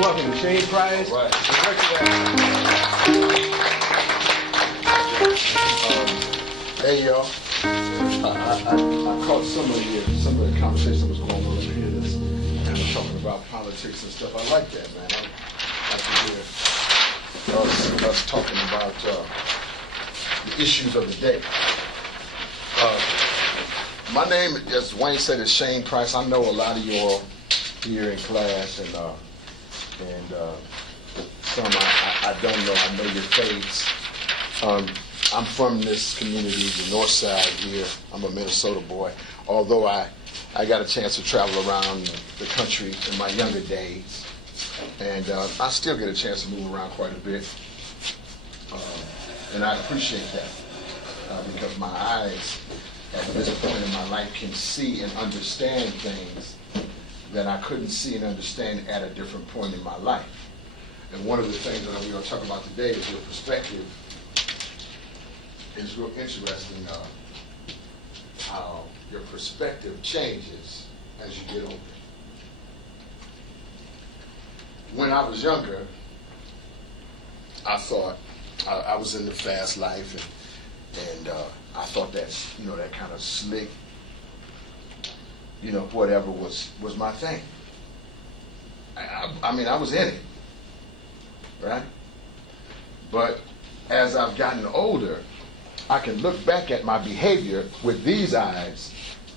welcome Shane Price. All right. Hey y'all. I caught some of the conversation that was going on over here. That's kind of talking about politics and stuff. I like that, man. I like to hear us talking about the issues of the day. My name, as Wayne said, is Shane Price. I know a lot of you all here in class, and some I don't know. I know your face. I'm from this community, the north side here. I'm a Minnesota boy, although I got a chance to travel around the country in my younger days, and I still get a chance to move around quite a bit, and I appreciate that because my eyes at this point in my life can see and understand things that I couldn't see and understand at a different point in my life. And one of the things that we're going to talk about today is your perspective. It's real interesting how your perspective changes as you get older. When I was younger, I thought I was in the fast life, and I thought that that kind of slick, whatever was my thing. I mean, I was in it, right? But as I've gotten older, I can look back at my behavior with these eyes,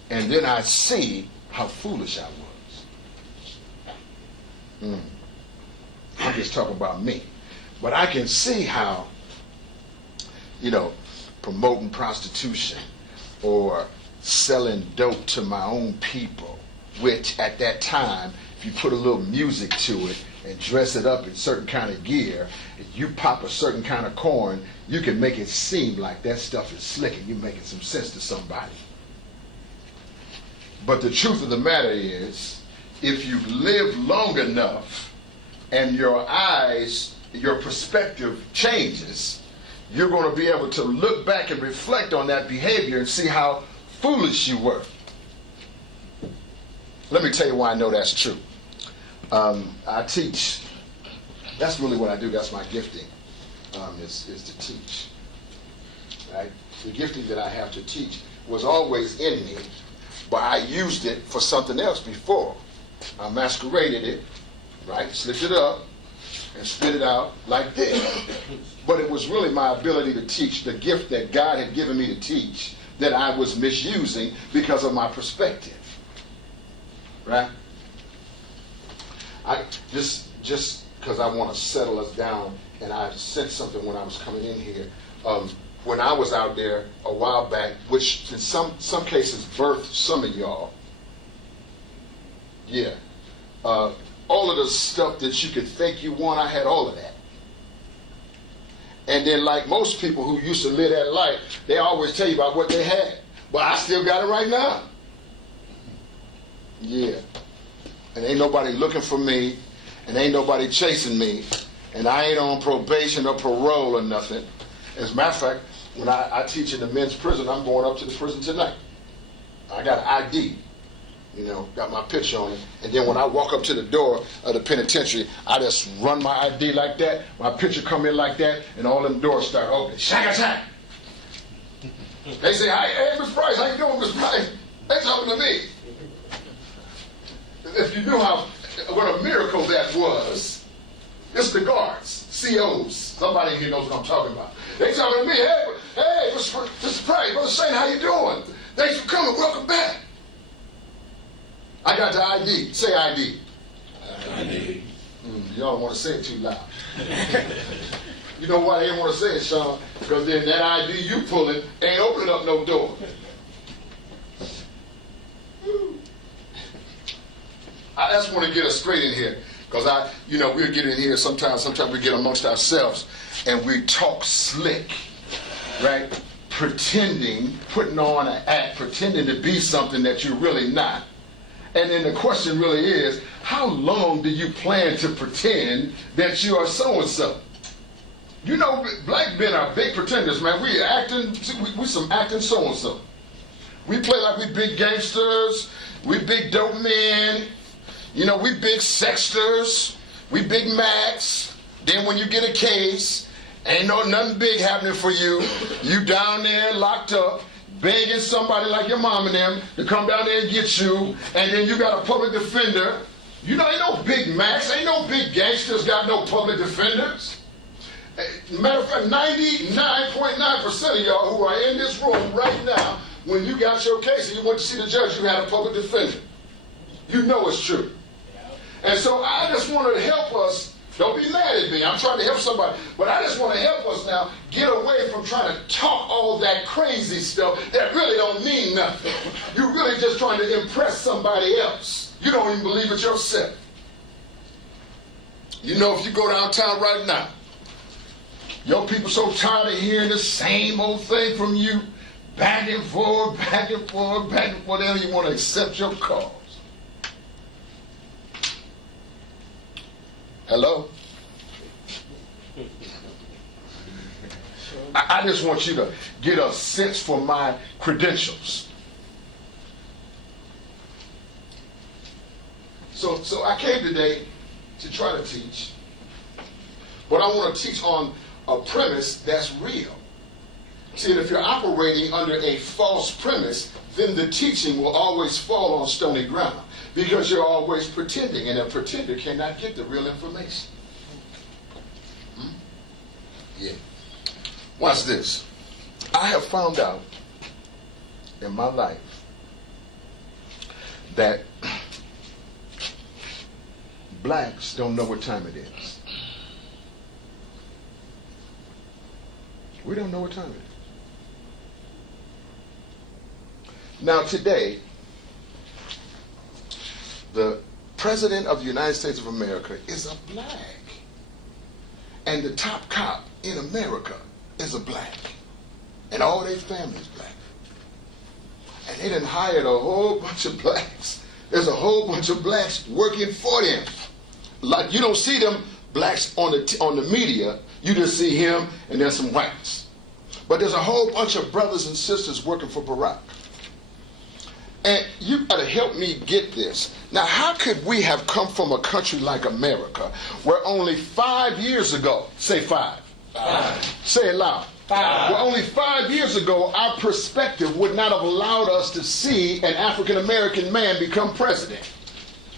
and then I see how foolish I was. I'm just talking about me. But I can see how, promoting prostitution or selling dope to my own people, which at that time, if you put a little music to it and dress it up in certain kind of gear, if you pop a certain kind of corn, you can make it seem like that stuff is slick and you're making some sense to somebody. But the truth of the matter is, if you live long enough and your eyes, your perspective changes, you're going to be able to look back and reflect on that behavior and see how foolish you were. Let me tell you why I know that's true. I teach. That's really what I do. That's my gifting, is to teach. Right? The gifting that I have to teach was always in me, but I used it for something else before. I masqueraded it, right? Slicked it up and spit it out like this. But it was really my ability to teach, the gift that God had given me to teach, that I was misusing because of my perspective. Right? I just because I want to settle us down, and I sent something when I was coming in here. When I was out there a while back, which in some cases birthed some of y'all. Yeah. All of the stuff that you could think you want, I had all of that. And then, like most people who used to live that life, they always tell you about what they had. But I still got it right now. Yeah. And ain't nobody looking for me, and ain't nobody chasing me, and I ain't on probation or parole or nothing. As a matter of fact, when I teach in the men's prison, I'm going up to the prison tonight. I got an ID, got my picture on it. And then when I walk up to the door of the penitentiary, I just run my ID like that, my picture come in like that, and all them doors start opening. Shaka shack! They say, hey, Mr. Price, how you doing, Mr. Price? They talking to me. If you knew what a miracle that was, it's the guards, COs. Somebody here knows what I'm talking about. They talking to me, hey, Mr. Price, Brother Shane, how you doing? Thanks for coming, welcome back. I got the ID. Say ID. ID. Y'all don't want to say it too loud. You know why they didn't want to say it, Sean? Because then that ID you pulling ain't opening up no door. I just want to get us straight in here, because we're getting in here sometimes we get amongst ourselves and we talk slick, right? Pretending, putting on an act, pretending to be something that you're really not. And then the question really is, how long do you plan to pretend that you are so-and-so? Black men are big pretenders, man. We some acting so-and-so. We play like we big gangsters, we big dope men, we big sexters, We Big Macs. Then when you get a case, ain't nothing big happening for you. You down there locked up, begging somebody like your mom and them to come down there and get you, and then you got a public defender. You know, ain't no Big Macs, ain't no big gangsters got no public defenders. Matter of fact, 99.9% of y'all who are in this room right now, when you got your case and you went to see the judge, you had a public defender. You know it's true. And so I just wanted to help us. Don't be mad at me. I'm trying to help somebody. But I just want to help us now get away from trying to talk all that crazy stuff that really don't mean nothing. You're really just trying to impress somebody else. You don't even believe it yourself. You know, if you go downtown right now, your people so tired of hearing the same old thing from you, back and forth, back and forth, back and forth, and you want to accept your cause. Hello? I just want you to get a sense for my credentials. So I came today to try to teach, but I want to teach on a premise that's real. See, if you're operating under a false premise, then the teaching will always fall on stony ground, because you're always pretending, and a pretender cannot get the real information. Yeah. Watch this. I have found out in my life that blacks don't know what time it is. We don't know what time it is. Now today, the President of the United States of America is a black. And the top cop in America is a black. And all their family is black. And they done hired a whole bunch of blacks. There's a whole bunch of blacks working for them. Like, you don't see them blacks on the media. You just see him and there's some whites. But there's a whole bunch of brothers and sisters working for Barack. And you got to help me get this. Now, how could we have come from a country like America where only 5 years ago, say five. Say it loud. Where only 5 years ago, our perspective would not have allowed us to see an African American man become president.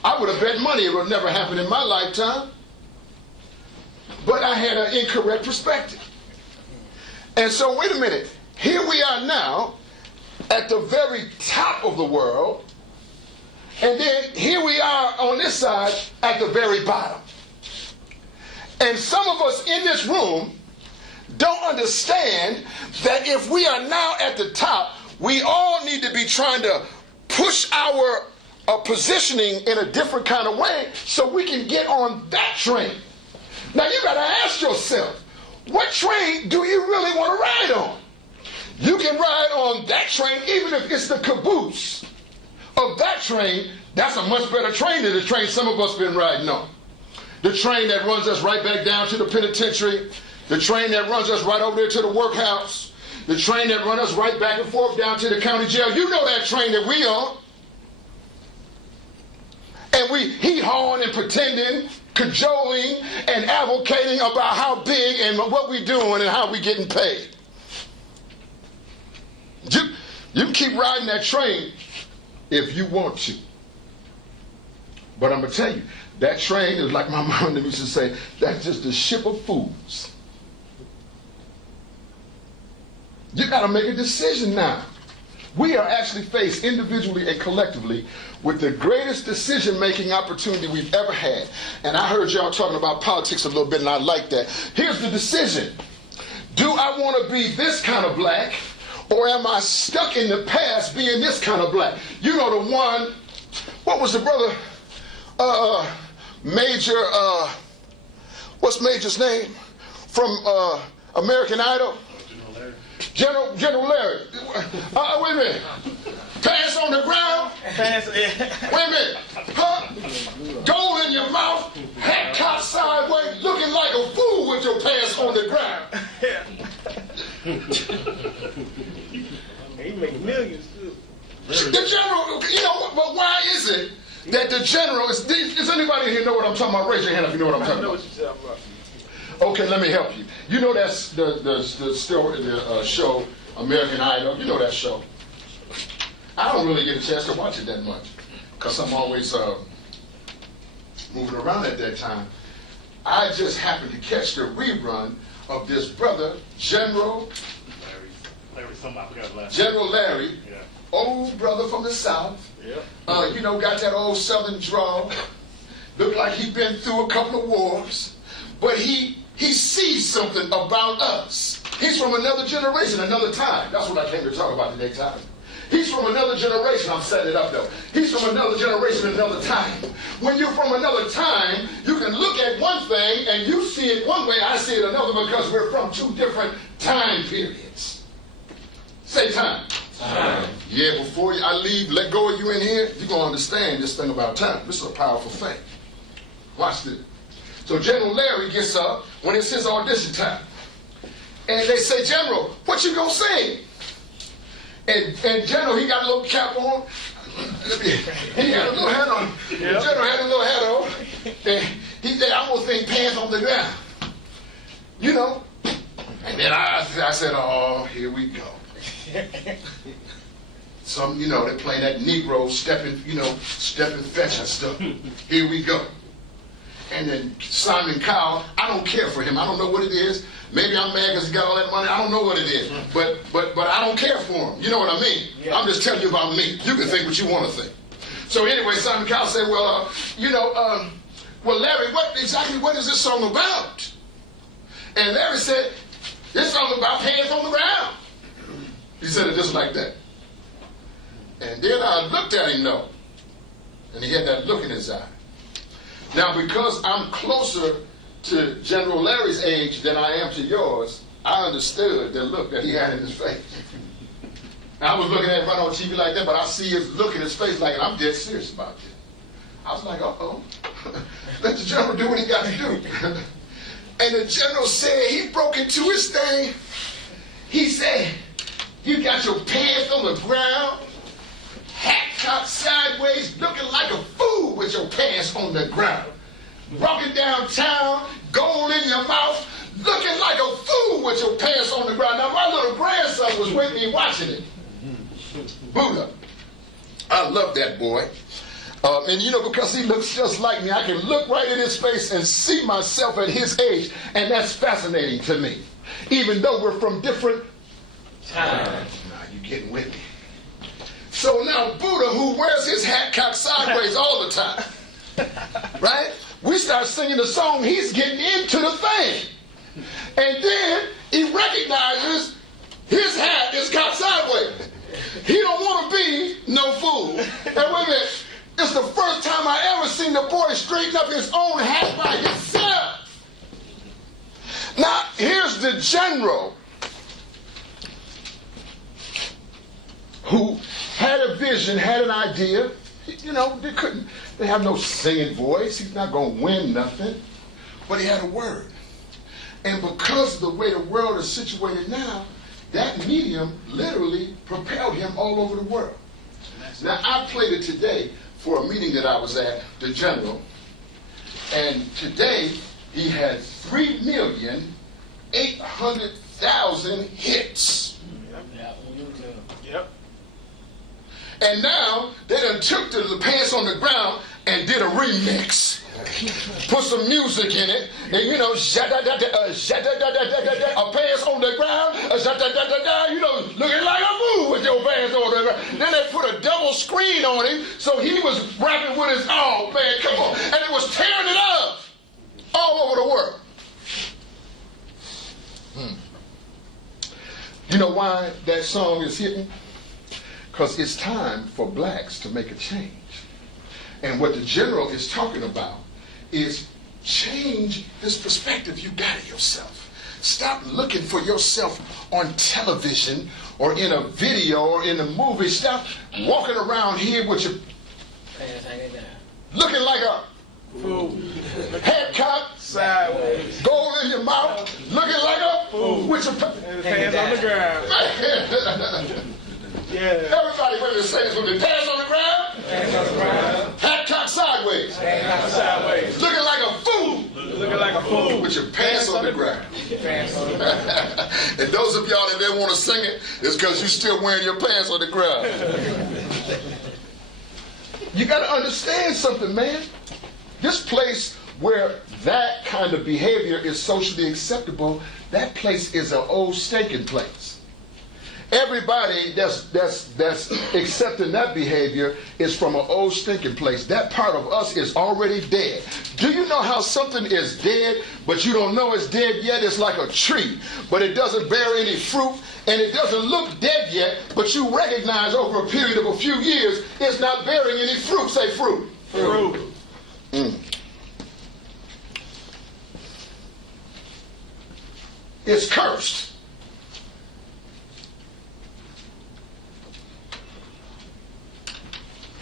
I would have bet money it would never happen in my lifetime. But I had an incorrect perspective. And so, wait a minute. Here we are now, at the very top of the world, and then here we are on this side at the very bottom. And some of us in this room don't understand that if we are now at the top, we all need to be trying to push our positioning in a different kind of way so we can get on that train. Now you got to ask yourself, what train do you really want to ride on? You can ride on that train even if it's the caboose of that train. That's a much better train than the train some of us been riding on. The train that runs us right back down to the penitentiary. The train that runs us right over there to the workhouse. The train that runs us right back and forth down to the county jail. You know that train that we on. And we hee-hawing and pretending, cajoling and advocating about how big and what we doing and how we getting paid. You can keep riding that train if you want to. But I'm going to tell you, that train is like my mom used to say, that's just a ship of fools. You got to make a decision now. We are actually faced individually and collectively with the greatest decision-making opportunity we've ever had. And I heard y'all talking about politics a little bit, and I like that. Here's the decision. Do I want to be this kind of black, or am I stuck in the past being this kind of black? You know the one, what was the brother, Major, what's Major's name? From American Idol? General Larry. Wait a minute. Pants on the ground? Pants, yeah. Wait a minute. Huh? Gold in your mouth, hat cocked sideways, looking like a fool with your pants on the ground. He make millions too. The general, you know, but why is it that the general is. Does anybody here know what I'm talking about? Raise your hand if you know what I'm talking about. I know what you're talking about. Okay, let me help you. You know that's the show American Idol. You know that show. I don't really get a chance to watch it that much because I'm always moving around at that time. I just happened to catch the rerun of this brother, General Larry, Yeah. old brother from the South. Yeah. You know, got that old Southern drawl. Looked like he'd been through a couple of wars, but he sees something about us. He's from another generation, another time. That's what I came to talk about today, Tyler. He's from another generation. I'm setting it up though. He's from another generation, another time. When you're from another time, you can look at one thing and you see it one way, I see it another, because we're from two different time periods. Say time. Time. Yeah, before I leave, let go of you in here, you're going to understand this thing about time. This is a powerful thing. Watch this. So General Larry gets up when it's his audition time. And they say, General, what you going to sing? And General, he got a little cap on. He had a little hat on. Yep. General had a little hat on. And he said, I'm going to sing Pants on the Ground. You know. And then I said, oh, here we go. Some, you know, they're playing that Negro stepping fetch stuff. Here we go. And then Simon Cowell, I don't care for him. I don't know what it is. Maybe I'm mad because he got all that money. I don't know what it is. But I don't care for him. You know what I mean? Yeah. I'm just telling you about me. You can think what you want to think. So anyway, Simon Cowell said, well, well, Larry, what is this song about? And Larry said, this song about pants on the ground. He said it just like that. And then I looked at him, though, and he had that look in his eye. Now, because I'm closer to General Larry's age than I am to yours, I understood the look that he had in his face. I was looking at him right on TV like that, but I see his look in his face like, I'm dead serious about this. I was like, uh-oh. Let the general do what he got to do. And the general said, he broke into his thing. He said, you got your pants on the ground, hat cocked sideways, looking like a fool with your pants on the ground. Walking downtown, gold in your mouth, looking like a fool with your pants on the ground. Now, my little grandson was with me watching it. Buddha. I love that boy. And you know, because he looks just like me, I can look right in his face and see myself at his age, and that's fascinating to me. Even though we're from different times. Now, you're getting with me. So now, Buddha, who wears his hat cocked sideways all the time, right? We start singing the song, he's getting into the thing. And then he recognizes his hat is cocked sideways. He don't want to be no fool. And wait a minute, it's the first time I ever seen the boy straighten up his own hat by himself. Now, here's the general who had a vision, had an idea. You know, they have no singing voice. He's not going to win nothing. But he had a word. And because of the way the world is situated now, that medium literally propelled him all over the world. Now, I played it today for a meeting that I was at, the general. And today, he had 3,800,000 hits. Yep. And now, they done took the pants on the ground and did a remix. Put some music in it, and you know, a pants on the ground, you know, looking like a fool with your pants on the ground. Then they put a double screen on him, so he was rapping with his, oh man, come on. And it was tearing it up all over the world. You know why that song is hitting? Because it's time for blacks to make a change. And what the general is talking about is change this perspective you got of yourself. Stop looking for yourself on television or in a video or in a movie. Stop walking around here with your looking like a fool, head cocked sideways, gold in your mouth, looking like a fool with your hands on the ground. Yeah. Everybody ready to say this with their pants on the ground? Hat cocked sideways. Sideways. Looking like a fool. Looking like a fool. With your pants on the ground. And those of y'all that didn't want to sing it, it's because you're still wearing your pants on the ground. You got to understand something, man. This place where that kind of behavior is socially acceptable, that place is an old stinking place. Everybody that's accepting that behavior is from an old stinking place. That part of us is already dead. Do you know how something is dead, but you don't know it's dead yet? It's like a tree, but it doesn't bear any fruit, and it doesn't look dead yet, but you recognize over a period of a few years, it's not bearing any fruit. Say fruit. Fruit. It's cursed.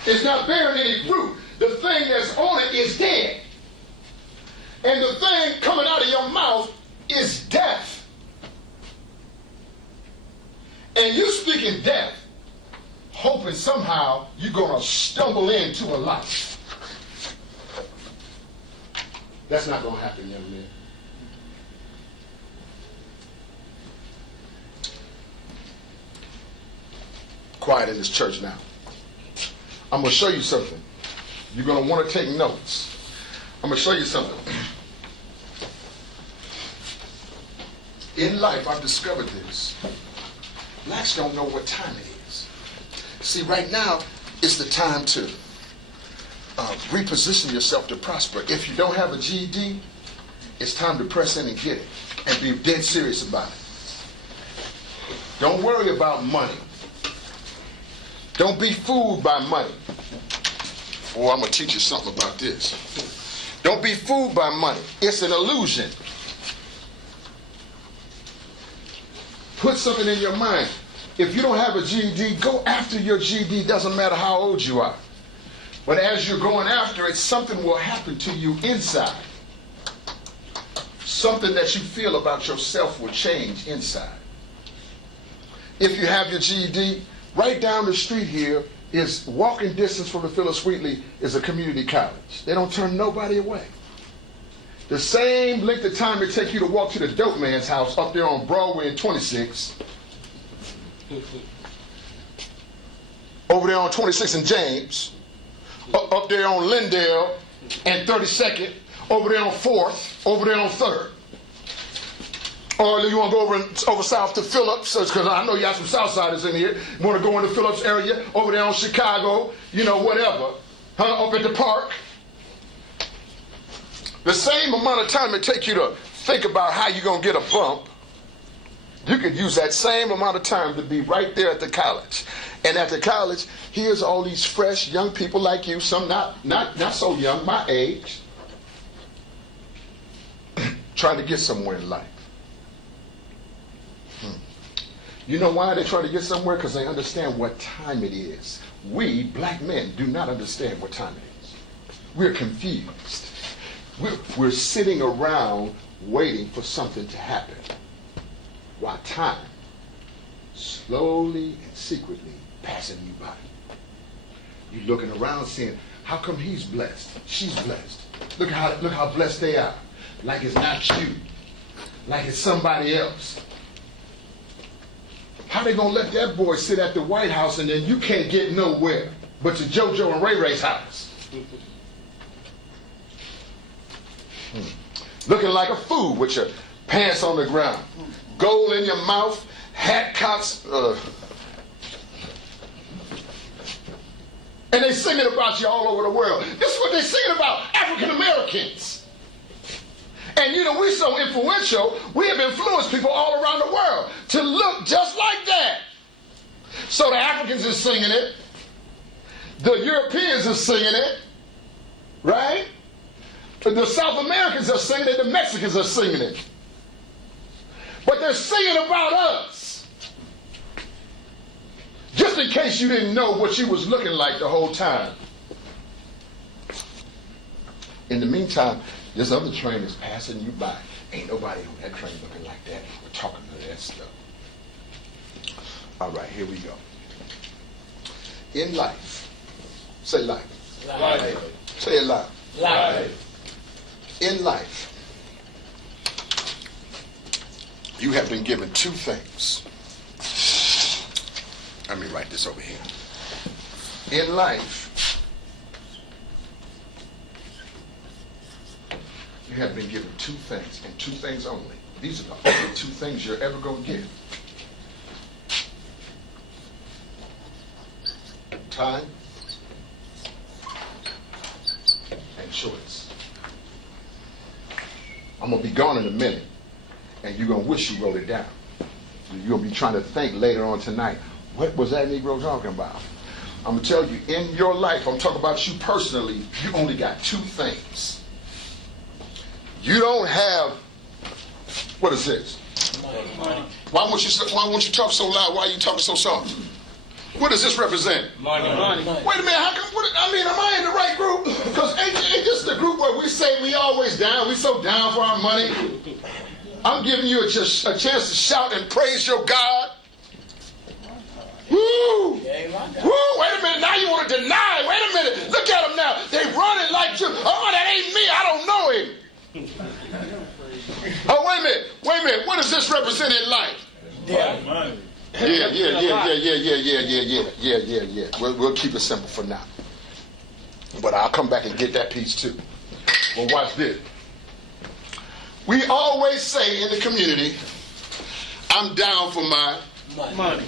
It's not bearing any fruit. The thing that's on it is dead. And the thing coming out of your mouth is death. And you speaking death, hoping somehow you're going to stumble into a life. That's not going to happen, young man. Quiet in this church now. I'm going to show you something. You're going to want to take notes. I'm going to show you something. In life, I've discovered this. Blacks don't know what time it is. See, right now, it's the time to reposition yourself to prosper. If you don't have a GED, it's time to press in and get it and be dead serious about it. Don't worry about money. Don't be fooled by money. Oh, I'm going to teach you something about this. Don't be fooled by money. It's an illusion. Put something in your mind. If you don't have a GED, go after your GED. Doesn't matter how old you are. But as you're going after it, something will happen to you inside. Something that you feel about yourself will change inside. If you have your GED, right down the street here is walking distance from the Phyllis Wheatley is a community college. They don't turn nobody away. The same length of time it takes you to walk to the dope man's house up there on Broadway and 26, over there on 26 and James, up there on Lindale and 32nd, over there on 4th, over there on 3rd. Or you want to go over south to Phillips, because I know you got some Southsiders in here. You want to go in the Phillips area, over there on Chicago, you know, whatever. Up at the park. The same amount of time it takes you to think about how you're going to get a bump, you could use that same amount of time to be right there at the college. And at the college, here's all these fresh young people like you, some not so young, my age, trying to get somewhere in life. You know why they try to get somewhere? Because they understand what time it is. We, black men, do not understand what time it is. We're confused. We're sitting around waiting for something to happen. While time, slowly and secretly, passing you by. You're looking around saying, how come he's blessed? She's blessed. Look how blessed they are. Like it's not you. Like it's somebody else. How they gonna let that boy sit at the White House and then you can't get nowhere but to JoJo and Ray Ray's house? Looking like a fool with your pants on the ground, gold in your mouth, hat cots, and they singing about you all over the world. This is what they're singing about, African Americans. And you know, we're so influential, we have influenced people all around the world to look just like that. So the Africans are singing it. The Europeans are singing it. Right? The South Americans are singing it. The Mexicans are singing it. But they're singing about us. Just in case you didn't know what you was looking like the whole time. In the meantime, this other train is passing you by. Ain't nobody on that train looking like that or talking to that stuff. All right, here we go. In life, Say life. Life. Say it loud. Life. In life, you have been given two things. Let me write this over here. In life, you have been given two things, and two things only. These are the only two things you're ever going to get. Time and choice. I'm going to be gone in a minute, and you're going to wish you wrote it down. You're going to be trying to think later on tonight, what was that Negro talking about? I'm going to tell you, in your life, I'm talking about you personally, you only got two things. You don't have, what is this? Money. Why won't you talk so loud? Why are you talking so soft? What does this represent? Money. Wait a minute, how come, am I in the right group? Because ain't this the group where we say we always down, we so down for our money? I'm giving you a chance to shout and praise your God. Woo! Woo! Wait a minute, now you want to deny. Wait a minute, look at them now. They running like you. Oh, that ain't me, I don't know him. Oh, wait a minute, what does this represent in life? Money. Yeah. We'll keep it simple for now. But I'll come back and get that piece too. Well, watch this. We always say in the community, I'm down for my Money.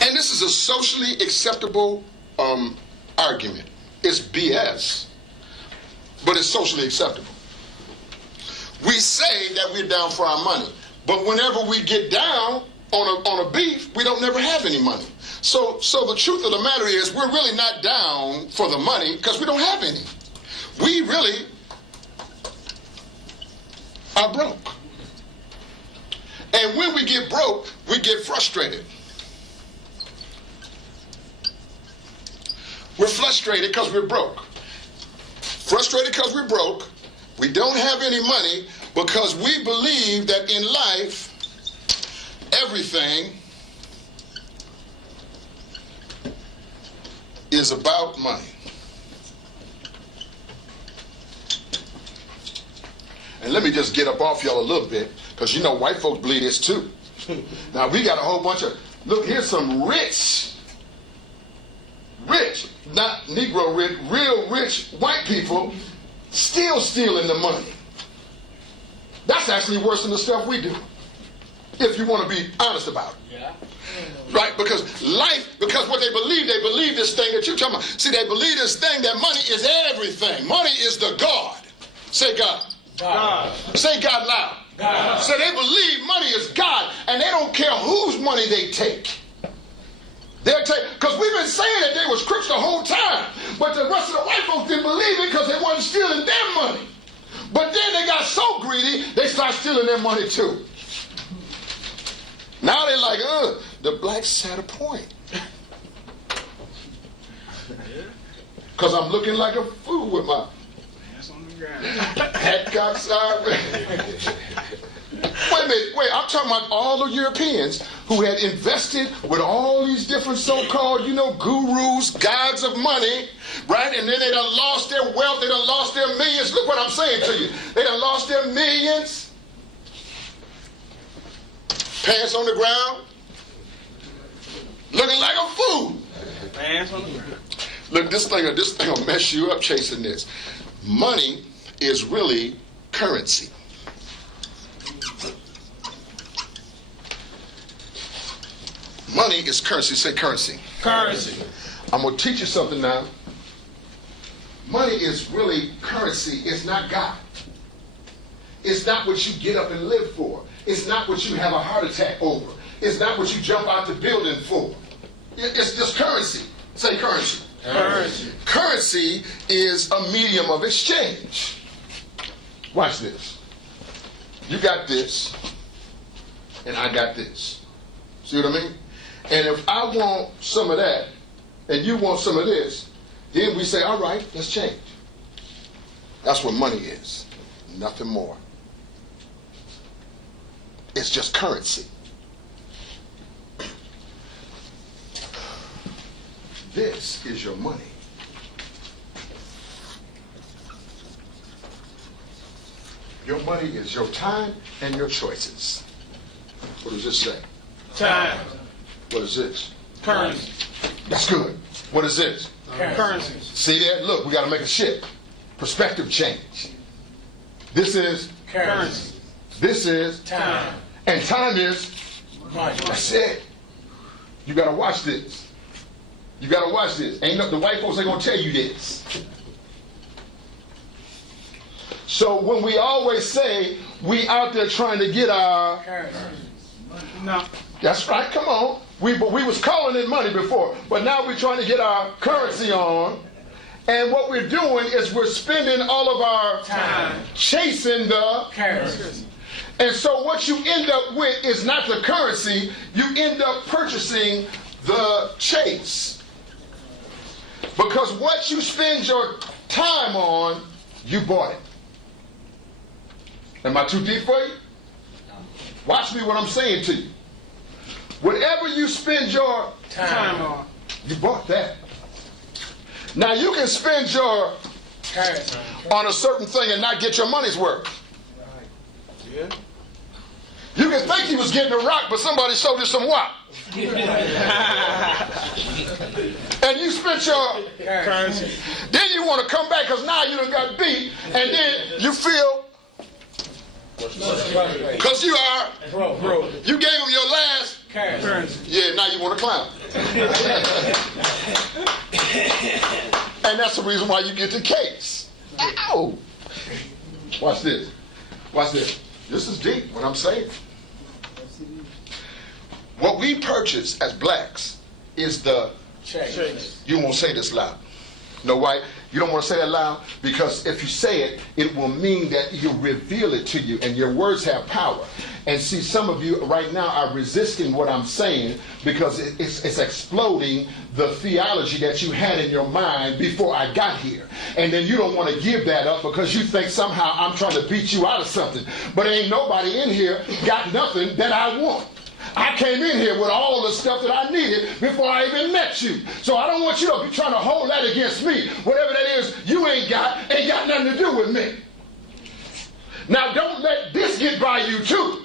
And this is a socially acceptable argument. It's BS, but it's socially acceptable. We say that we're down for our money, but whenever we get down on a beef, we don't never have any money. So the truth of the matter is, we're really not down for the money because we don't have any. We really are broke. And when we get broke, we get frustrated. We're frustrated because we're broke. Frustrated because we're broke. We don't have any money because we believe that in life, everything is about money. And let me just get up off y'all a little bit, because you know white folks believe this too. Now we got a whole bunch of, look, here's some rich, not Negro rich, real rich white people still stealing the money. That's actually worse than the stuff we do, if you want to be honest about it. Yeah. Right, because what they believe this thing that you're talking about. See, they believe this thing that money is everything. Money is the God. Say God. God. Say God loud. God. So they believe money is God, and they don't care whose money they take. They'll take, because we've been saying that they was crooks the whole time, but the rest of the white folks didn't believe it because they wasn't stealing their money. But then they got so greedy, they start stealing their money too. Now they're like, the blacks had a point. Because I'm looking like a fool with my hat cocked sideways. Wait, I'm talking about all the Europeans who had invested with all these different so-called, gurus, gods of money, right? And then they done lost their wealth, they done lost their millions. Look what I'm saying to you. They done lost their millions. Pants on the ground. Looking like a fool. Pants on the ground. Look, this thing will mess you up chasing this. Money is really currency. Money is currency. Say currency. Currency. I'm going to teach you something now. Money is really currency. It's not God. It's not what you get up and live for. It's not what you have a heart attack over. It's not what you jump out the building for. It's just currency. Say currency. Currency. Currency is a medium of exchange. Watch this. You got this, and I got this. See what I mean? And if I want some of that, and you want some of this, then we say, all right, let's change. That's what money is. Nothing more. It's just currency. this is your money. Your money is your time and your choices. What does this say? Time. What is this? Currency. That's good. What is this? Currency. See that? Look, we got to make a shift. Perspective change. This is Currency. This is Time. and time is Money. that's it. You got to watch this. You got to watch this. Ain't no, the white folks ain't gonna tell you this. So when we always say we out there trying to get our No. that's right. Come on. We was calling it money before, but now we're trying to get our currency on. And what we're doing is we're spending all of our Time. chasing the Currency. and so what you end up with is not the currency, you end up purchasing the chase. Because what you spend your time on, you bought it. Am I too deep for you? Watch me what I'm saying to you. Whatever you spend your Time on. you bought that. Now you can spend your Currency. on a certain thing and not get your money's worth. Yeah. You can think you was getting a rock, but somebody showed you some wop. And you spent your Currency. then you want to come back because now you done got beat, and then you feel because you are Bro. you gave them your last Currency. yeah, now you want to clown. And that's the reason why you get the case. Ow! Watch this. Watch this. This is deep, what I'm saying. What we purchase as blacks is the, Chase. you won't say this loud. No, why? You don't want to say it loud because if you say it, it will mean that you reveal it to you and your words have power. And see, some of you right now are resisting what I'm saying because it's exploding the theology that you had in your mind before I got here. And then you don't want to give that up because you think somehow I'm trying to beat you out of something. But ain't nobody in here got nothing that I want. I came in here with all the stuff that I needed before I even met you. So I don't want you to be trying to hold that against me. Whatever that is you ain't got nothing to do with me. Now don't let this get by you too.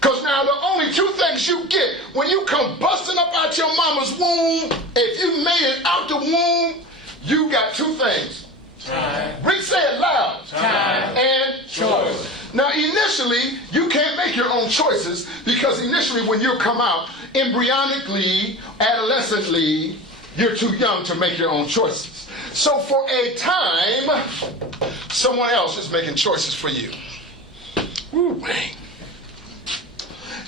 Because now the only two things you get when you come busting up out your mama's womb, if you made it out the womb, you got two things. Time. Rick, say it loud. Time. And Choice. Now initially, you can't make your own choices because initially when you come out, embryonically, adolescently, you're too young to make your own choices. So for a time, someone else is making choices for you. Ooh, man.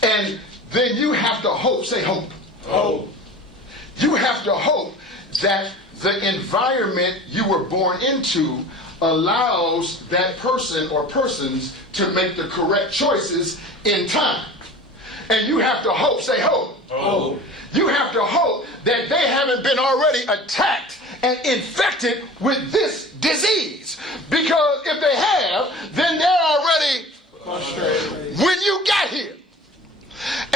And then you have to hope, say hope. Hope. You have to hope that the environment you were born into allows that person or persons to make the correct choices in time. And you have to hope, say hope. Hope. You have to hope that they haven't been already attacked and infected with this disease. Because if they have, then they're already Frustrated. when you got here.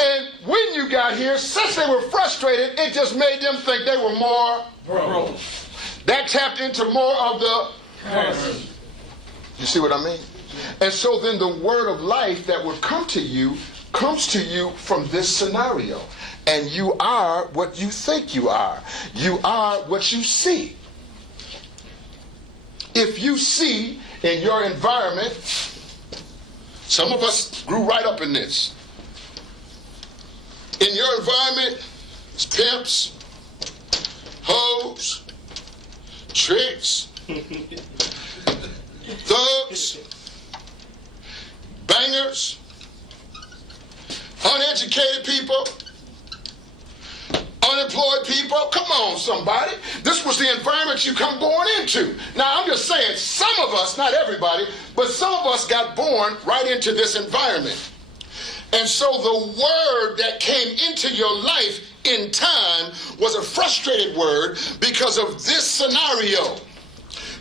And when you got here, since they were frustrated, it just made them think they were more. Bro. That tapped into more of the. Currency. You see what I mean? And so then the word of life that would come to you comes to you from this scenario. And you are what you think you are. You are what you see. If you see in your environment, some of us grew right up in this. In your environment, it's pimps, hoes, tricks, thugs, bangers, uneducated people, unemployed people. Come on, somebody. This was the environment you come born into. Now, I'm just saying, some of us, not everybody, but some of us got born right into this environment. And so the word that came into your life in time was a frustrated word because of this scenario.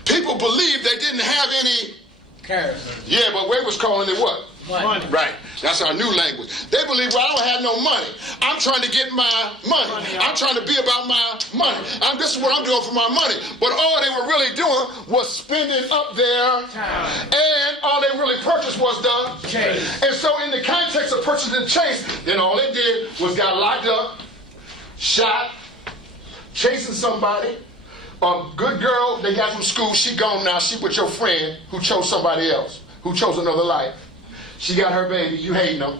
People believed they didn't have any. Currency. Yeah, but we was calling it what? Money. Right. That's our new language. They believe, well, I don't have no money. I'm trying to get my money. I'm trying to be about my money. This is what I'm doing for my money. But all they were really doing was spending up their time. And all they really purchased was the chase. And so in the context of purchasing chase, then all they did was got locked up, shot, chasing somebody. A good girl they got from school, she gone now. She with your friend who chose somebody else, who chose another life. She got her baby, you hating them.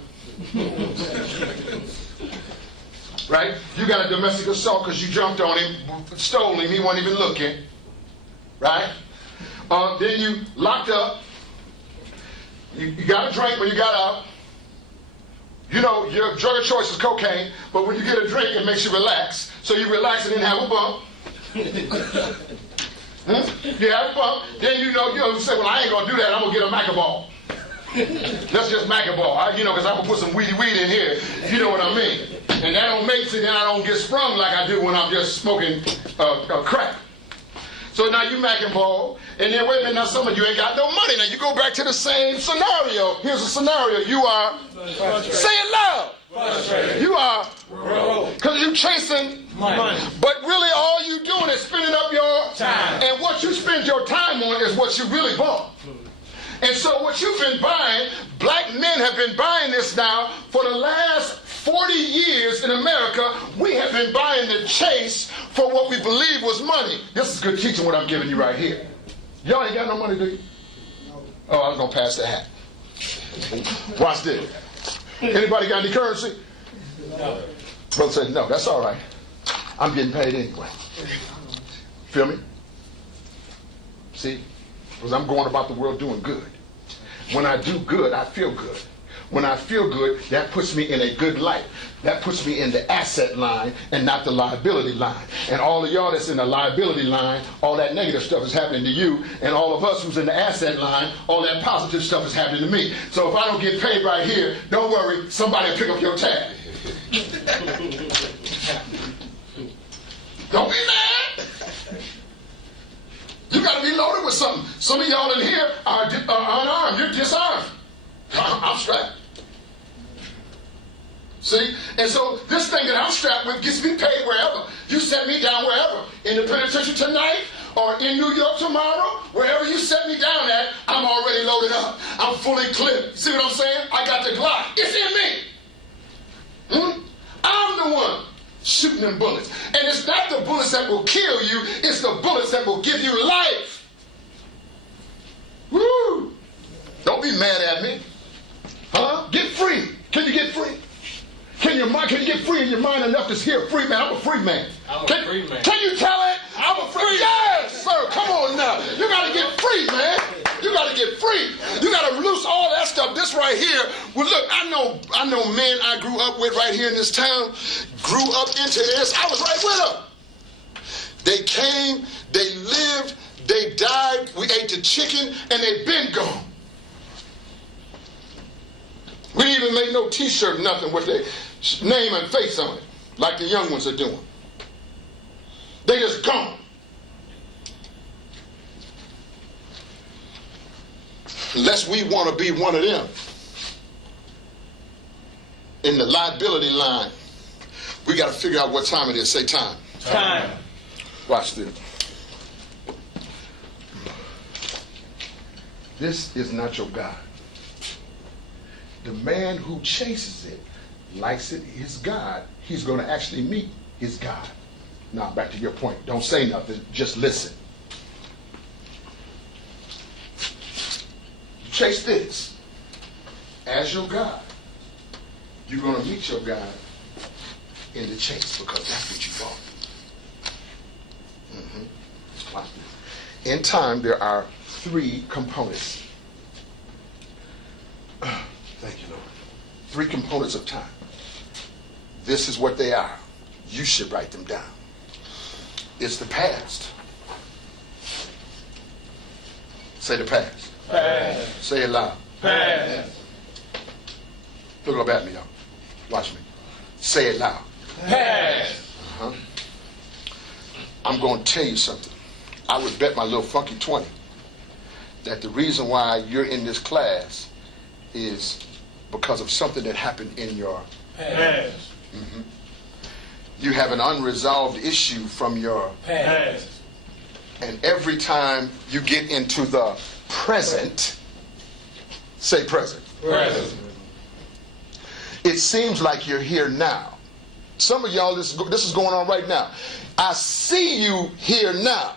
Right? You got a domestic assault because you jumped on him, stole him, he wasn't even looking. Right? Then you locked up. You got a drink when you got out. You know, your drug of choice is cocaine, but when you get a drink, it makes you relax. So you relax and then have a bump. You have a bump. Then you say, well, I ain't going to do that. I'm going to get a Macaball. That's just Macaball, because I'm going to put some weed in here. You know what I mean? And that don't make sense, then I don't get sprung like I do when I'm just smoking crack. So now you Macaball, and then wait a minute, now some of you ain't got no money. Now you go back to the same scenario. Here's a scenario. You are, say it loud. You are, because you chasing money. But really all you doing is spending up your time. And what you spend your time on is what you really bought. And so what you've been buying, black men have been buying this now for the last 40 years in America. We have been buying the chase for what we believe was money. This is good teaching what I'm giving you right here. Y'all ain't got no money, do you? No. Oh, I was going to pass the hat. Watch this. Anybody got any currency? No. Brother said, no, that's all right. I'm getting paid anyway. Feel me? See? Because I'm going about the world doing good. When I do good, I feel good. When I feel good, that puts me in a good light. That puts me in the asset line and not the liability line. And all of y'all that's in the liability line, all that negative stuff is happening to you. And all of us who's in the asset line, all that positive stuff is happening to me. So if I don't get paid right here, don't worry, somebody will pick up your tab. Don't be mad. You got to be loaded with something. Some of y'all in here are unarmed. You're disarmed. I'm strapped. See? And so this thing that I'm strapped with gets me paid wherever. You set me down wherever. In the penitentiary tonight or in New York tomorrow, wherever you set me down at, I'm already loaded up. I'm fully clipped. See what I'm saying? I got the Glock. It's in me. I'm the one shooting them bullets. And it's not the bullets that will kill you, it's the bullets that will give you life. Woo! Don't be mad at me. Huh? Get free. Can you get free? Can you get free in your mind enough to hear free man? I'm a free man. I'm a free man. Can you tell it? I'm a free. Yes, sir. Come on now. You got to get free, man. You got to get free. You got to release all that stuff. This right here. Well, look, I know men I grew up with right here in this town. Grew up into this. I was right with them. They came. They lived. They died. We ate the chicken, and they been gone. We didn't even make no T-shirt, nothing with their name and face on it, like the young ones are doing. They just gone. Unless we want to be one of them in the liability line, we got to figure out what time it is. Say time. Time. Watch this. This is not your God. The man who chases it, likes it, his God, he's going to actually meet his God. Now, back to your point. Don't say nothing. Just listen. Chase this as your God. You're going to meet your God in the chase because that's what you bought. Watch this. In time, there are 3 components. Thank you, Lord. 3 components of time. This is what they are. You should write them down. It's the past. Say the past. Past. Say it loud. Past. Look up at me, y'all. Watch me. Say it loud. Past. I'm going to tell you something. I would bet my little funky 20 that the reason why you're in this class is because of something that happened in your Past. You have an unresolved issue from your Past. and every time you get into the present, say present. Present. It seems like you're here now. Some of y'all, this is going on right now. I see you here now,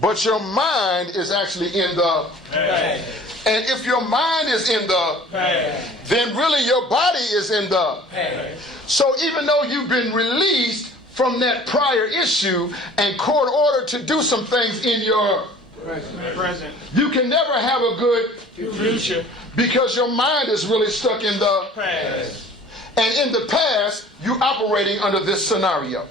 but your mind is actually in the Past. and if your mind is in the Past. then really your body is in the Past. so even though you've been released from that prior issue and court ordered to do some things in your Present. you can never have a good Future. because your mind is really stuck in the Past. and in the past you operating under this scenario.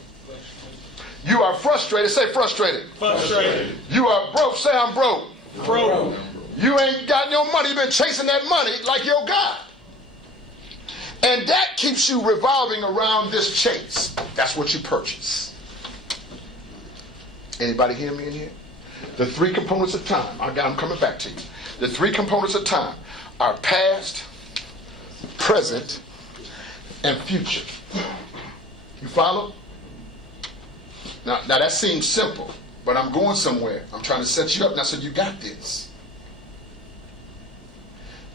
You are frustrated, say frustrated. Frustrated. You are broke, say I'm broke. Broke. You ain't got no money, you've been chasing that money like your God. And that keeps you revolving around this chase. That's what you purchase. Anybody hear me in here? The three components of time, I'm coming back to you. The three components of time are past, present, and future. You follow? Now that seems simple, but I'm going somewhere. I'm trying to set you up now so you got this.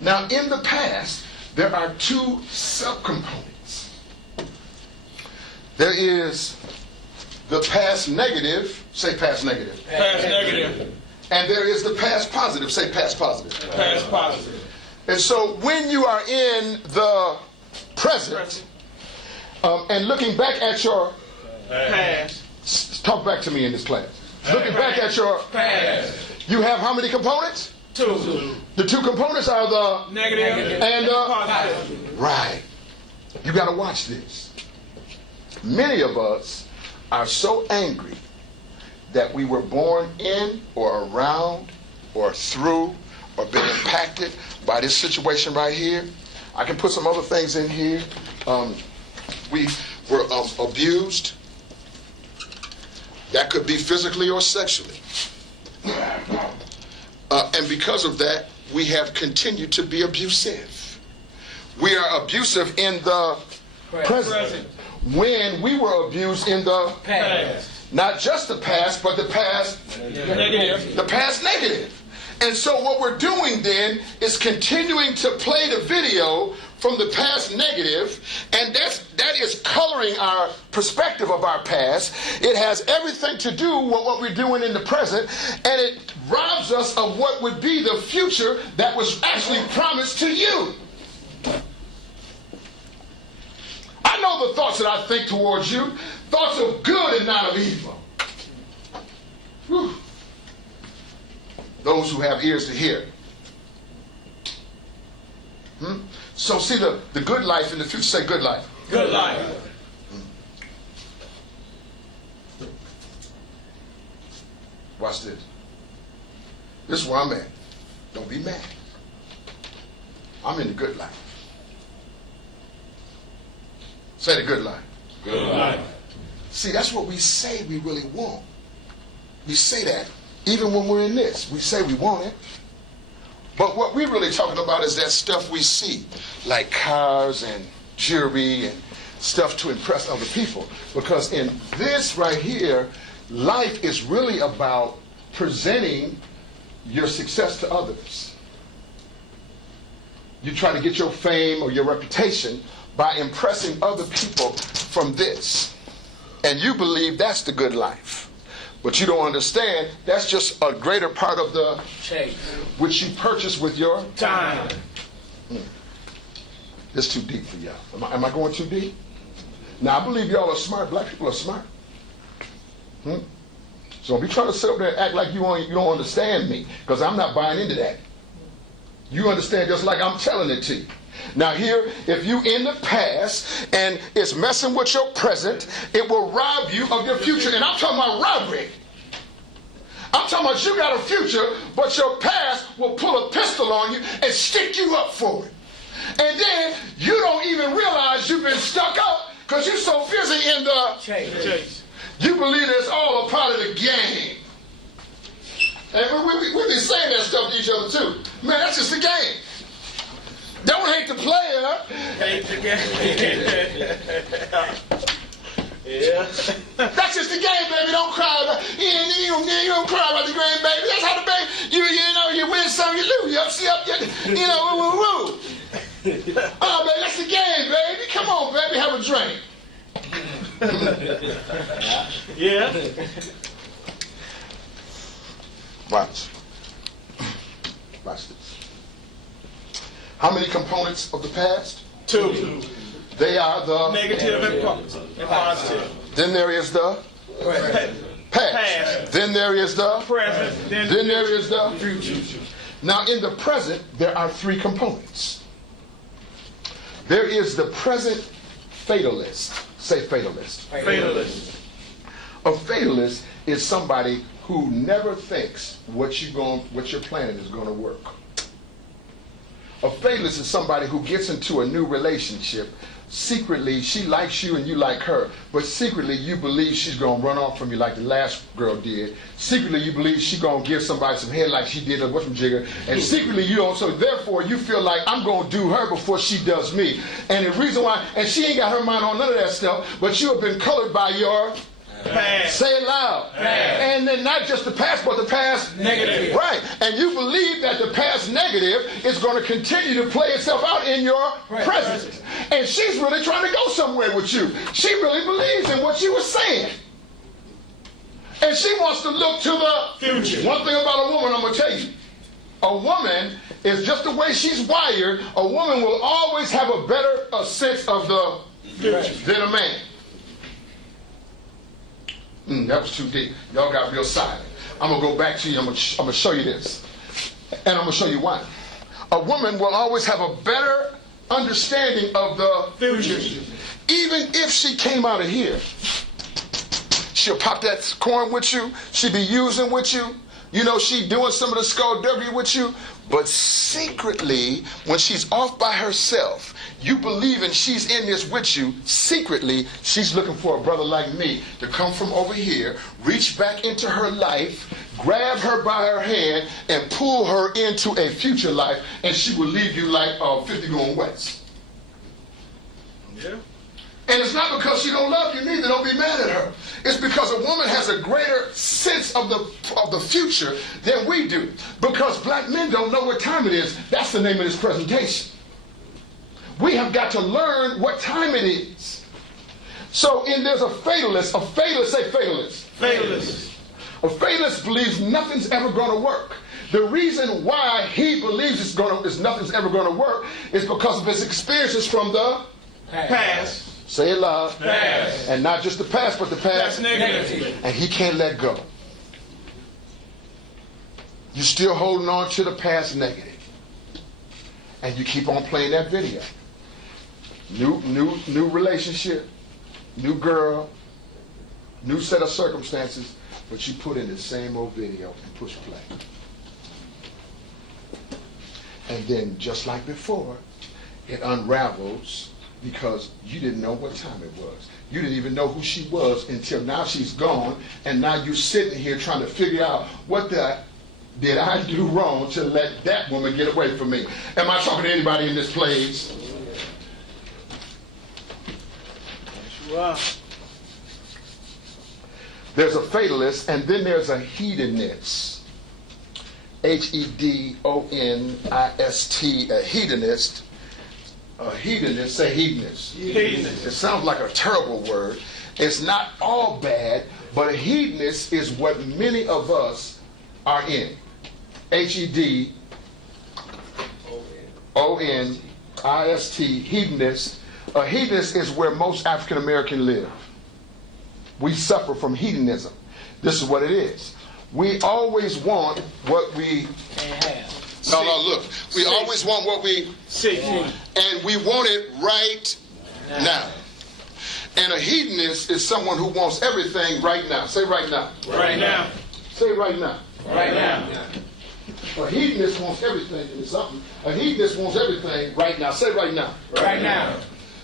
Now in the past, there are two subcomponents. There is the past negative, say past negative. Past negative. And there is the past positive, say past positive. Past positive. And so when you are in the present, and looking back at your Past. talk back to me in this class. Looking back at your Past. you have how many components? Two. The two components are the Negative. and the Positive. right. You got to watch this. Many of us are so angry that we were born in or around or through or been impacted by this situation right here. I can put some other things in here. We were abused. That could be physically or sexually. And because of that, we have continued to be abusive. We are abusive in the present. When we were abused in the Past. not just the past, but the past Negative. the past negative. And so what we're doing then is continuing to play the video from the past negative, and that is coloring our perspective of our past. It has everything to do with what we're doing in the present, and it robs us of what would be the future that was actually promised to you. I know the thoughts that I think towards you, thoughts of good and not of evil. Whew. Those who have ears to hear. So see the good life in the future, say good life. Good life. Watch this. This is where I'm at. Don't be mad. I'm in the good life. Say the good life. Good life. See, that's what we say we really want. We say that even when we're in this. We say we want it. But what we're really talking about is that stuff we see, like cars and jewelry and stuff to impress other people. Because in this right here, life is really about presenting your success to others. You try to get your fame or your reputation by impressing other people from this. And you believe that's the good life. But you don't understand, that's just a greater part of the Chase. which you purchase with your Time. It's too deep for y'all. Am I going too deep? Now, I believe y'all are smart. Black people are smart. So don't be trying to sit up there and act like you don't understand me, because I'm not buying into that. You understand just like I'm telling it to you. Now here, if you in the past and it's messing with your present, it will rob you of your future. And I'm talking about robbery. I'm talking about you got a future, but your past will pull a pistol on you and stick you up for it. And then you don't even realize you've been stuck up because you're so busy in the Chase. You believe it's all a part of the game. And we be saying that stuff to each other too. Man, that's just the game. Take the game. Yeah. That's just the game, baby. Don't cry about it. You don't cry about the game, baby. That's how the baby. You know, you win some, you lose. You know, woo, woo, woo. Oh, baby, that's the game, baby. Come on, baby, have a drink. Yeah. Watch. Watch this. How many components of the past? 2. They are the Negative and positive. Then there is the past. Then there is the Present. Then there is the future. Now in the present, there are 3 components. There is the present fatalist. Say fatalist. Fatalist. A fatalist is somebody who never thinks what you're planning is going to work. A fatalist is somebody who gets into a new relationship. Secretly, she likes you and you like her, but secretly you believe she's going to run off from you like the last girl did. Secretly, you believe she's going to give somebody some head like she did a whatchamajigger, and secretly you don't. So therefore, you feel like I'm going to do her before she does me. And the reason why, and she ain't got her mind on none of that stuff, but you have been colored by your Past. Say it loud. Past. And then not just the past, but the past Negative. Right. And you believe that the past negative is going to continue to play itself out in your present. And she's really trying to go somewhere with you. She really believes in what you were saying. And she wants to look to the future. One thing about a woman, I'm going to tell you. A woman is just the way she's wired. A woman will always have a better sense of the future than a man. That was too deep. Y'all got real silent. I'm going to go back to you. I'm going to show you this. And I'm going to show you why. A woman will always have a better understanding of the future. Even if she came out of here, she'll pop that corn with you. She'll be using with you. You know, she doing some of the skullduggery with you. But secretly, when she's off by herself, you believing she's in this with you, secretly, she's looking for a brother like me to come from over here, reach back into her life, grab her by her hand, and pull her into a future life, and she will leave you like 50 going west. Yeah. And it's not because she don't love you neither. Don't be mad at her. It's because a woman has a greater sense of the future than we do. Because black men don't know what time it is. That's the name of this presentation. We have got to learn what time it is. So there's a fatalist. A fatalist, say fatalist. Fatalist. A fatalist believes nothing's ever going to work. The reason why he believes nothing's ever going to work is because of his experiences from the Past. Say it loud. Past. And not just the past, but the past. That's negative. And he can't let go. You're still holding on to the past negative. And you keep on playing that video. New relationship, new girl, new set of circumstances, but you put in the same old video and push play. And then just like before, it unravels because you didn't know what time it was. You didn't even know who she was until now she's gone, and now you're sitting here trying to figure out what did I do wrong to let that woman get away from me. Am I talking to anybody in this place? Wow. There's a fatalist, and then there's a hedonist. Hedonist, a hedonist. A hedonist, say hedonist. Hedonist. It sounds like a terrible word. It's not all bad, but a hedonist is what many of us are in. Hedonist, hedonist. A hedonist is where most African Americans live. We suffer from hedonism. This is what it is. We always want what we No, look. We always want what we see. And we want it right now. And a hedonist is someone who wants everything right now. Say right now. Right now. Say right now. Right now. A hedonist wants everything. It's something. A hedonist wants everything right now. Say right now. Right now.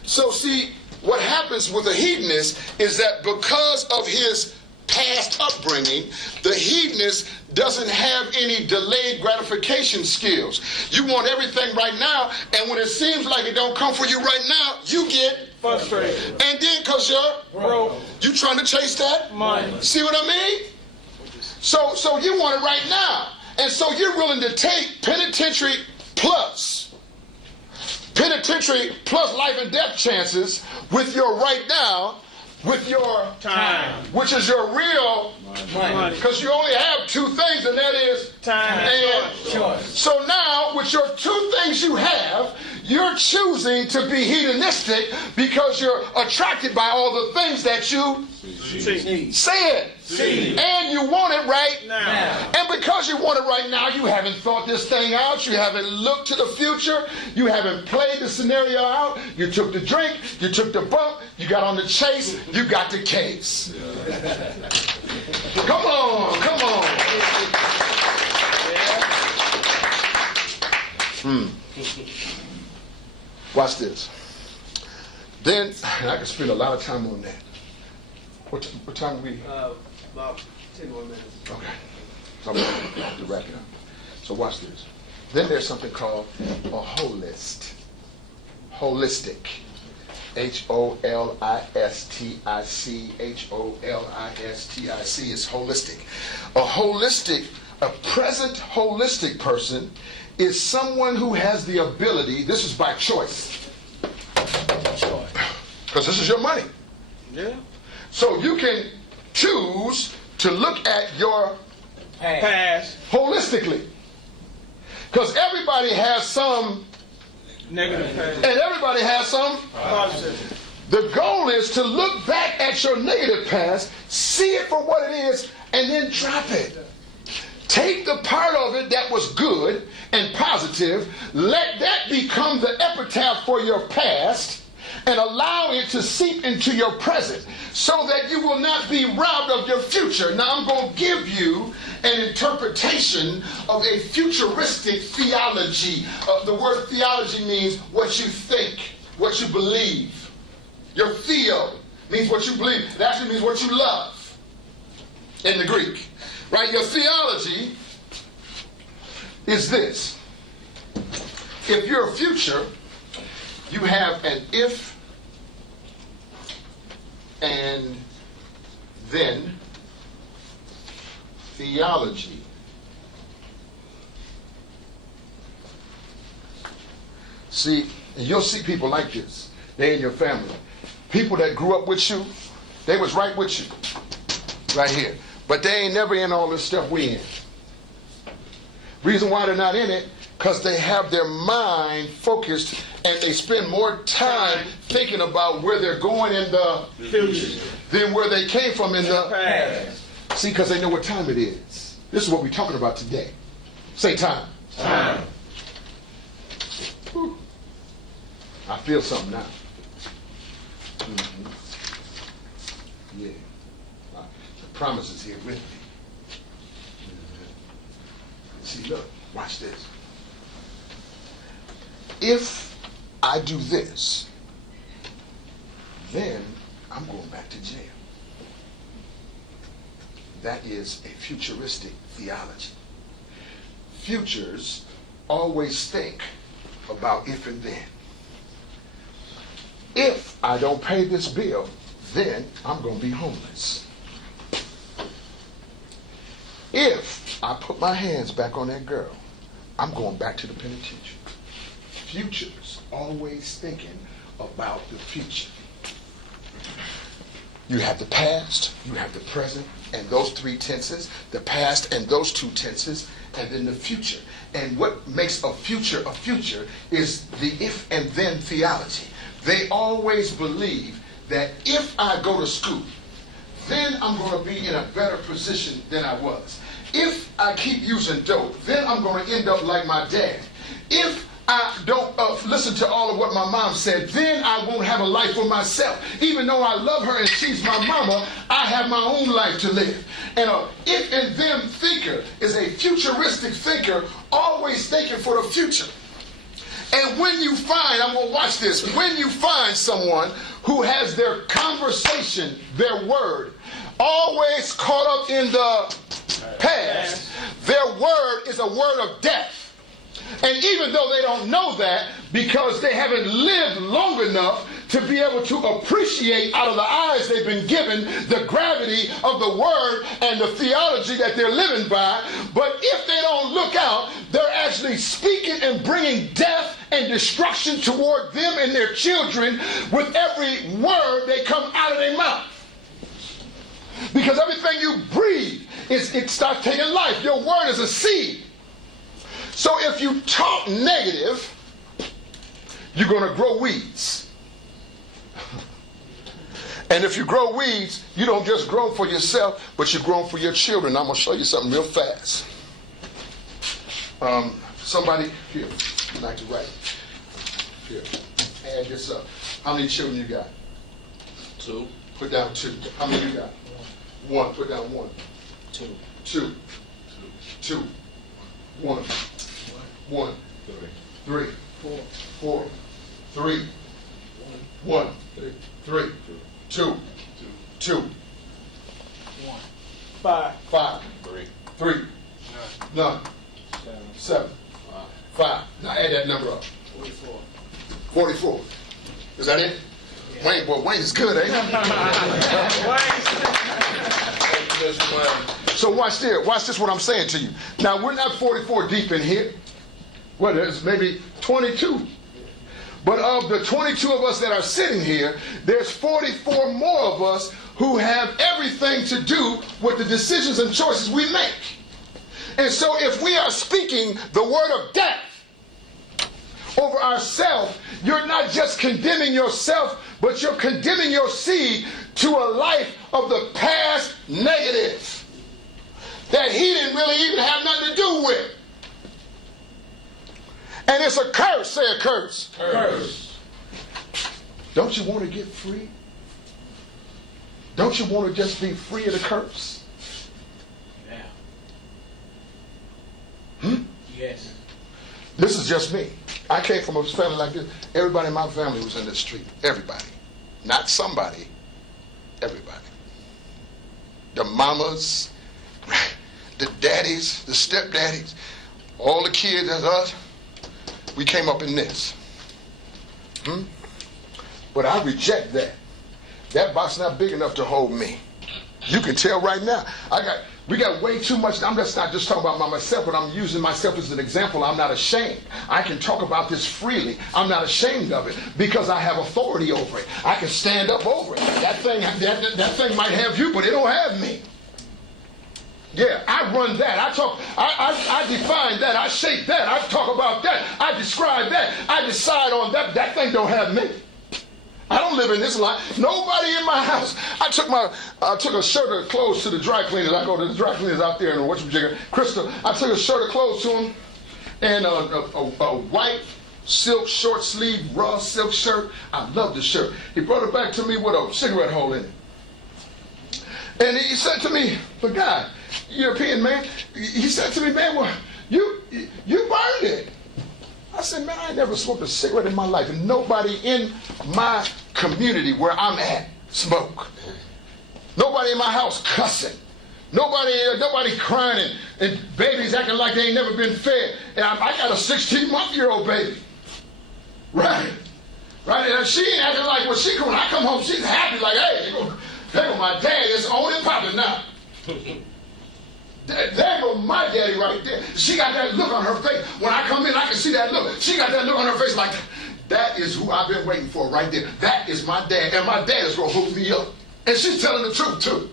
So see, what happens with a hedonist is that because of his past upbringing, the hedonist doesn't have any delayed gratification skills. You want everything right now, and when it seems like it don't come for you right now, you get frustrated. And then because you're Broke. you trying to chase that Money. See what I mean? So you want it right now. And so you're willing to take penitentiary plus life and death chances with your right now, with your Time. which is your real Money. because you only have two things, and that is Time and choice. so now, with your two things you have, you're choosing to be hedonistic because you're attracted by all the things that you said. And you want it right Now. And because you want it right now, you haven't thought this thing out. You haven't looked to the future. You haven't played the scenario out. You took the drink. You took the bump. You got on the chase. You got the case. Come on. Come on. Watch this. Then, and I can spend a lot of time on that. What time do we? About 10 more minutes. Okay. So I'm going to have to wrap it up. So watch this. Then there's something called a holist. Holistic. Holistic. Holistic is holistic. A present holistic person is someone who has the ability, this is by choice. Because this is your money. Yeah. So you can choose to look at your Past. holistically. Because everybody has some, Negative past. and everybody has some. Positive. The goal is to look back at your negative past, see it for what it is, and then drop it. Take the part of it that was good and positive, let that become the epitaph for your past, and allow it to seep into your present so that you will not be robbed of your future. Now I'm going to give you an interpretation of a futuristic theology. The word theology means what you think, what you believe. Your theo means what you believe. It actually means what you love in the Greek. Right? Your theology is this. If you're a future, you have an if and then theology. See, and you'll see people like this. They in your family. People that grew up with you, they was right with you. Right here. But they ain't never in all this stuff we in. Reason why they're not in it, because they have their mind focused and they spend more time thinking about where they're going in the Future. than where they came from in the Past. See, because they know what time it is. This is what we're talking about today. Say time. Time. Whew. I feel something now. Mm-hmm. Yeah. The promise is here with me. See, look, watch this. If I do this, then I'm going back to jail. That is a futuristic theology. Futures always think about if and then. If I don't pay this bill, then I'm going to be homeless. If I put my hands back on that girl, I'm going back to the penitentiary. Futures always thinking about the future. You have the past, you have the present, and those three tenses, the past and those two tenses, and then the future. And what makes a future is the if and then theology. They always believe that if I go to school, then I'm going to be in a better position than I was. If I keep using dope, then I'm going to end up like my dad. If I don't listen to all of what my mom said, then I won't have a life for myself. Even though I love her and she's my mama, I have my own life to live. And a if and then thinker is a futuristic thinker, always thinking for the future. And when you find, I'm going to watch this, when you find someone who has their conversation, their word, always caught up in the past. Their word is a word of death. And even though they don't know that, because they haven't lived long enough to be able to appreciate out of the eyes they've been given the gravity of the word and the theology that they're living by, but if they don't look out, they're actually speaking and bringing death and destruction toward them and their children with every word that come out of their mouth. Because everything you breathe, it starts taking life. Your word is a seed. So if you talk negative, you're going to grow weeds. And if you grow weeds, you don't just grow for yourself, but you grow for your children. I'm going to show you something real fast. Somebody here, I'd like to write. Here, add this up. How many children you got? 2. Put down 2. How many you got? 1. Put down 1. 2. 2. 2. 1. 1. 3. 4. 3. 1. 3. 2. 2. 5. 5. 3. None. 7. 5. Now add that number up. 44. 44. Is that it? Yeah. Wayne, boy, Wayne is good, ain't he? So watch there. Watch this, what I'm saying to you. Now, we're not 44 deep in here. Well, there's maybe 22. But of the 22 of us that are sitting here, there's 44 more of us who have everything to do with the decisions and choices we make. And so if we are speaking the word of death over ourselves, you're not just condemning yourself, but you're condemning your seed to a life of the past negative that he didn't really even have nothing to do with. And it's a curse. Say a curse. Curse. Don't you want to get free? Don't you want to just be free of the curse? Yeah. Yes. This is just me. I came from a family like this. Everybody in my family was in the street. Everybody. Not somebody. Everybody. The mamas, the daddies, the stepdaddies, all the kids as us, we came up in this. But I reject that. That box not big enough to hold me. You can tell right now. We got way too much. I'm just not just talking about myself, but I'm using myself as an example. I'm not ashamed. I can talk about this freely. I'm not ashamed of it because I have authority over it. I can stand up over it. That thing might have you, but it don't have me. Yeah, I run that. I define that. I shape that. I talk about that. I describe that. I decide on that. That thing don't have me. I don't live in this life. Nobody in my house. I took a shirt of clothes to the dry cleaners. I go to the dry cleaners out there in whatchamajigger, Crystal. I took a shirt of clothes to him and a white silk short sleeve raw silk shirt. I love the shirt. He brought it back to me with a cigarette hole in it. And he said to me, the guy, European man, he said to me, man, well, you burned it. I said, man, I ain't never smoked a cigarette in my life, and nobody in my community where I'm at smoke. Nobody in my house cussing. Nobody crying and babies acting like they ain't never been fed. And I got a 16-month-old baby. Right? And she ain't acting like when I come home, she's happy like, hey, there go my dad, it's on and popping now. There go my daddy right there. She got that look on her face. When I come in, I can see that look. She got that look on her face like, that is who I've been waiting for right there. That is my dad. And my dad is going to hook me up. And she's telling the truth, too.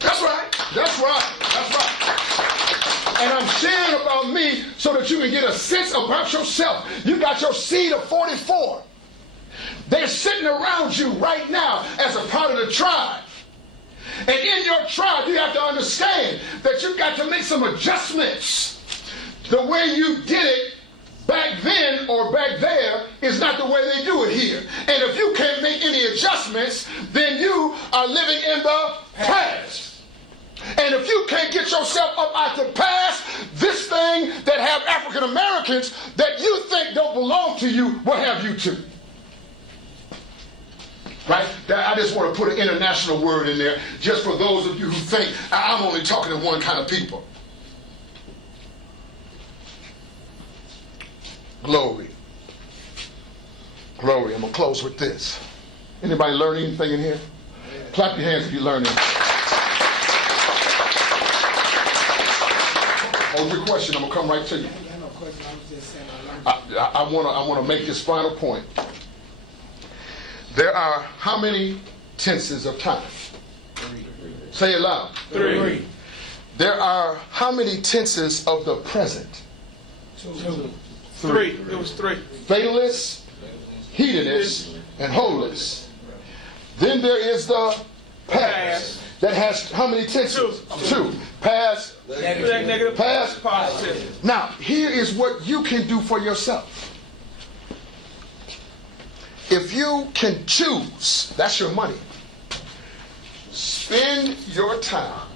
That's right. That's right. That's right. And I'm sharing about me so that you can get a sense about yourself. You got your seed of 44. They're sitting around you right now as a part of the tribe. And in your tribe, you have to understand that you've got to make some adjustments. The way you did it back then or back there is not the way they do it here. And if you can't make any adjustments, then you are living in the past. And if you can't get yourself up out the past, this thing that have African Americans that you think don't belong to you will have you too. Right? I just want to put an international word in there just for those of you who think I'm only talking to one kind of people. Glory. Glory. I'm going to close with this. Anybody learn anything in here? Clap your hands if you're learning. Hold your question. I'm going to come right to you. I want to make this final point. There are how many tenses of time? 3. Say it loud. 3. There are how many tenses of the present? 2. 3. It was 3. Fatalist, hedonist, and holist. Then there is the past. That has how many tenses? 2. Past, Negative. past, Positive. Now, here is what you can do for yourself. If you can choose, that's your money. Spend your time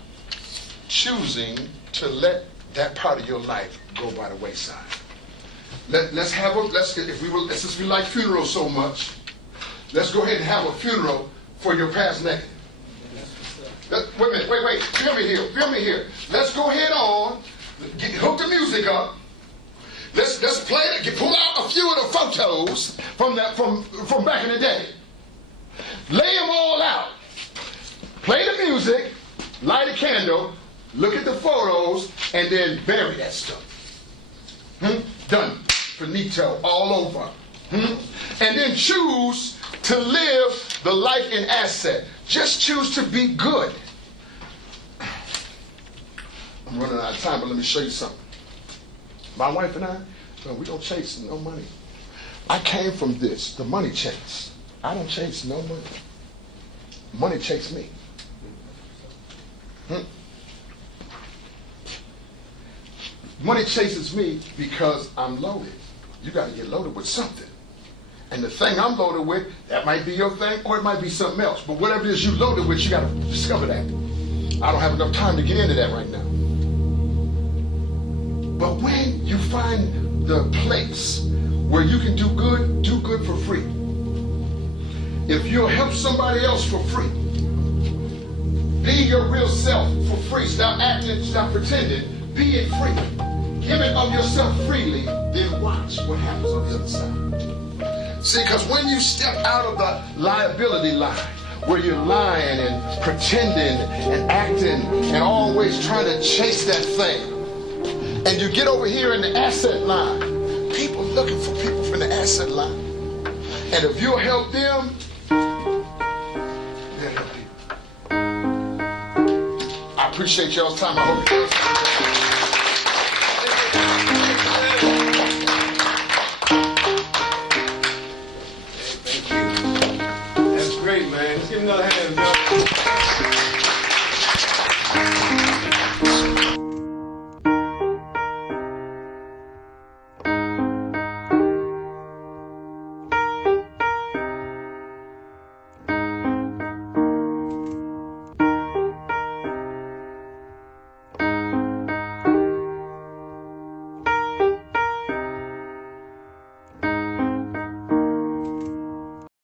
choosing to let that part of your life go by the wayside. Since we like funerals so much, let's go ahead and have a funeral for your past negative. Wait. Feel me here. Let's go ahead on. Hook the music up. Let's play it. Pull out a few of the photos from back in the day. Lay them all out. Play the music. Light a candle. Look at the photos, and then bury that stuff. Done. Finito. All over. And then choose to live the life in asset. Just choose to be good. I'm running out of time, but let me show you something. My wife and I, we don't chase no money. I came from this, the money chase. I don't chase no money. Money chase me. Money chases me because I'm loaded. You got to get loaded with something. And the thing I'm loaded with, that might be your thing or it might be something else. But whatever it is you loaded with, you got to discover that. I don't have enough time to get into that right now. But when you find the place where you can do good for free. If you'll help somebody else for free, be your real self for free. Stop acting, stop pretending. Be it free. Give it of yourself freely, then watch what happens on the other side. See, because when you step out of the liability line, where you're lying and pretending and acting and always trying to chase that thing, and you get over here in the asset line, people looking for people from the asset line. And if you'll help them, they'll help you. I appreciate y'all's time. I hope you